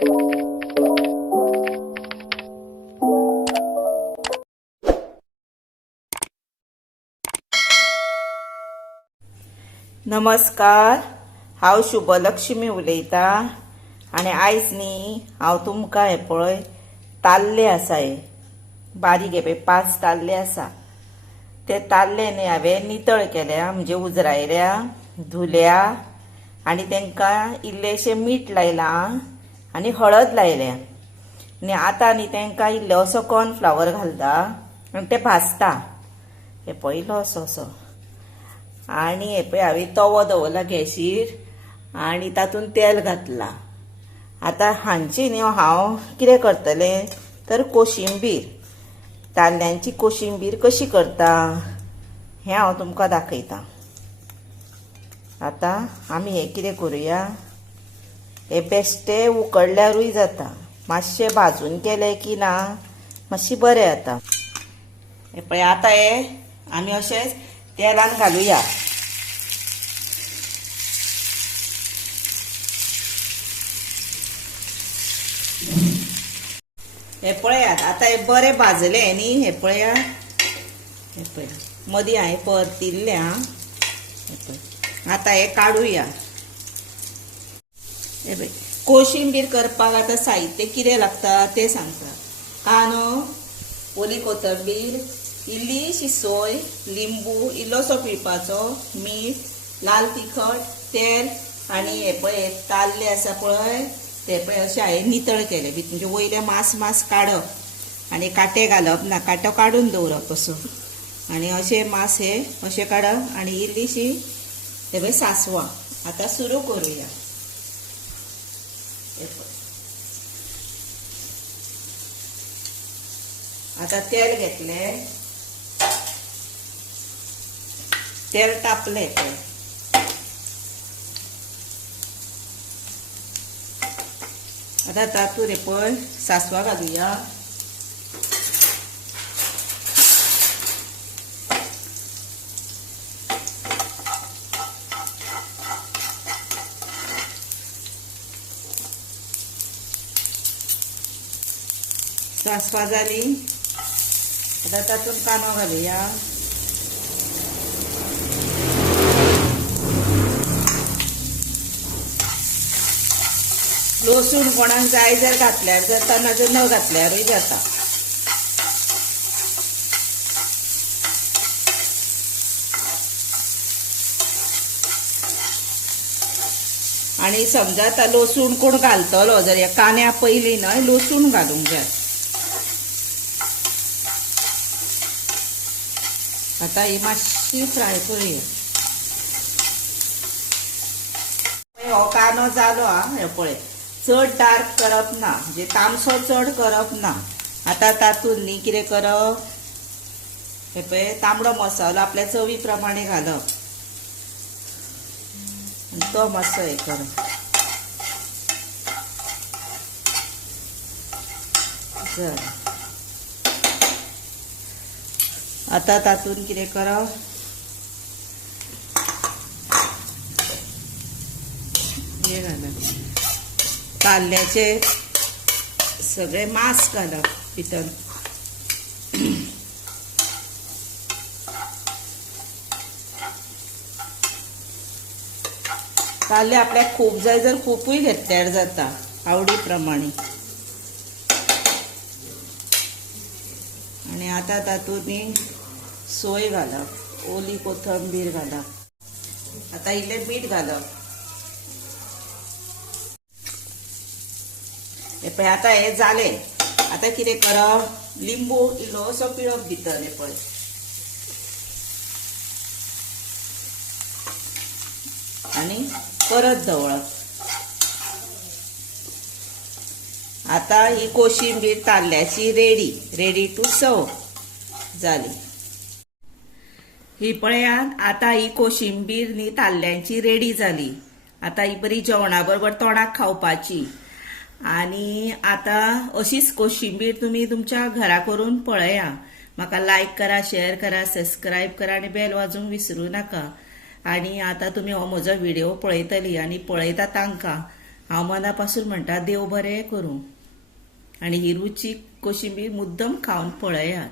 नमस्कार, हांव शुभलक्ष्मी उलयता आनी आयज न्ही हांव तुमकां हे पळय ताल्ले आसा हे बारीक हे पळय 5 ताल्ले आसा ते ताल्ले न्ही हांवें नितळ केल्या म्हणजे उजरायल्या धुल्या आनी तांकां इल्लेशें मीठ लायलां आनी हळद लायल्या आनी आतां न्ही तांकां इल्लो असो कॉर्नफ्लावर घालता आनी ते भाजता हे पळयलो असो आनी हे पळय हांवें तवो दवरला गॅसीर आनी तातूंत तेल घातलां। आतां हांची न्ही हांव कितें करतलें तर कोशिंबीर ताल्ल्यांची कोशिंबीर कशी करता हें हांव तुमकां दाखयतां। आतां आमी हें कितें करुया, हे बेश्टे उकडल्यारूय जाता, मातशें भाजून केलें की ना मातशें बरें जाता। हे पळय आतां हे आमी अशेंच तेलान घालुया। हे पळयात आतां हे बरें भाजले न्ही, हे पळया हे पळय मदीं हांवें परतिल्ले हे पळय आतां हे काडुया। हे पळय कोशिंबीर करपाक आतां साहित्य कितें लागता तें सांगता। कांदो, ओली कोथंबीर, इल्लीशी सोय, लिंबू इल्लोसो पिळपाचो, मीठ, लाल तिखट, तेल आनी हे पळय ताल्ले आसा पळय ते पळय अशें हांवें नितळ केले म्हणजे वयले मांस काडप आनी कांटे घालप ना, कांटो काडून दवरप असो आनी अशें मांस हे अशें काडप आनी इल्लीशी हे पळय सांसवां। आतां सुरू करुया। आतां तेल घेतलें, तेल तापलें तें आतां तातूंत हे पळय सांसवां घालुया। सांसवां जाली आतां तातूंत कांदो घालुया। लसूण कोणाक जाय जर घातल्यार जाता नाजाल्यार न घातल्यारूय जाता। आनी समजा आतां लसूण कोण घालतलो जर ह्या कांद्या पयलीं न्हय लसूण घालूंक जाय। आतां ही मातशी फ्राय करुया। हो कांदो जालो हे पळय चड डार्क करप ना म्हणजे तामसो चड करप ना। आतां तातूंत न्ही कितें करप, हे पळय तांबडो मसालो आपल्या चवी प्रमाणे घालप आनी तो मातसो हे करप। आतां तातूंत कितें करप, हे घालप ताल्ल्याचे सगळे मांस घालप भितर। ताल्ले आपल्याक खूब जाय जर खूबूय घेतल्यार जाता आवडी प्रमाणे। आनी आतां तातूंत न्ही सोय घालप, ओली कोथंबीर घालप, आतां इल्लें मीठ घालप। हे पळय आतां हे जालें, आतां कितें करप, लिंबू इल्लोसो पिळप भितर हे पळय आनी परत दवळप। आतां ही कोशिंबीर ताल्ल्याची रेडी टू सर्व जाली। ही पळयात आतां ही कोशिंबीर न्ही ताल्ल्यांची रेडी जाली। आतां ही बरी जेवणा बरोबर तोंडाक खावपाची। आनी आतां अशीच कोशिंबीर तुमी तुमच्या घरा करून पळया। म्हाका लायक करा, शेअर करा, सबस्क्रायब करा आनी बेल वाजोवंक विसरूं नाका। आनी आतां तुमी हो म्हजो व्हिडिओ पळयतली आनी पळयता तांकां हांव मनापासून म्हणटा देव बरें करूं. आणि ही रुचीक कोशिंबीर मुद्दम खावन पळयात.